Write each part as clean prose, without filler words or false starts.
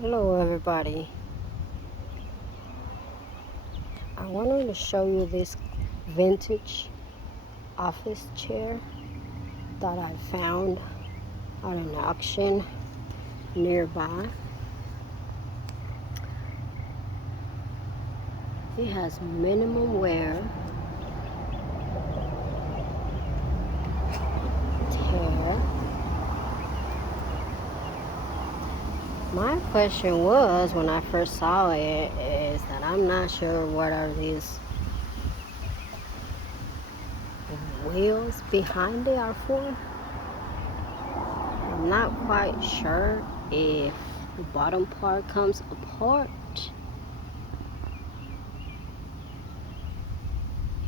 Hello everybody. I wanted to show you this vintage office chair that I found at an auction nearby. It has minimum wear, tear. My question was when I first saw it is that I'm not sure what are these wheels behind it are for. I'm not quite sure if the bottom part comes apart.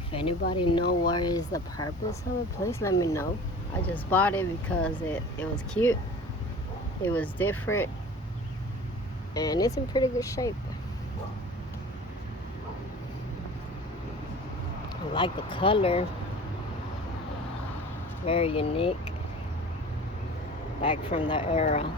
If anybody know what is the purpose of it, please let me know. I just bought it because it was cute. It was different and it's in pretty good shape. I like the color. Very unique. Back from the era.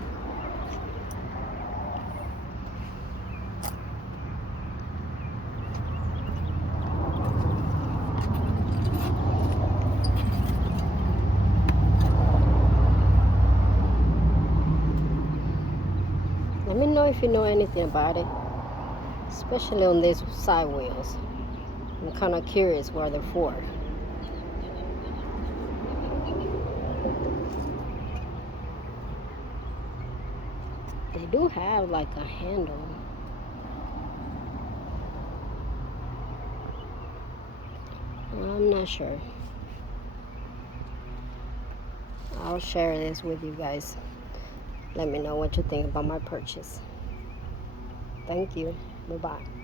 Let me know if you know anything about it, especially on these side wheels. I'm kind of curious what they're for. They do have like a handle. I'm not sure. I'll share this with you guys. Let me know what you think about my purchase. Thank you. Bye-bye.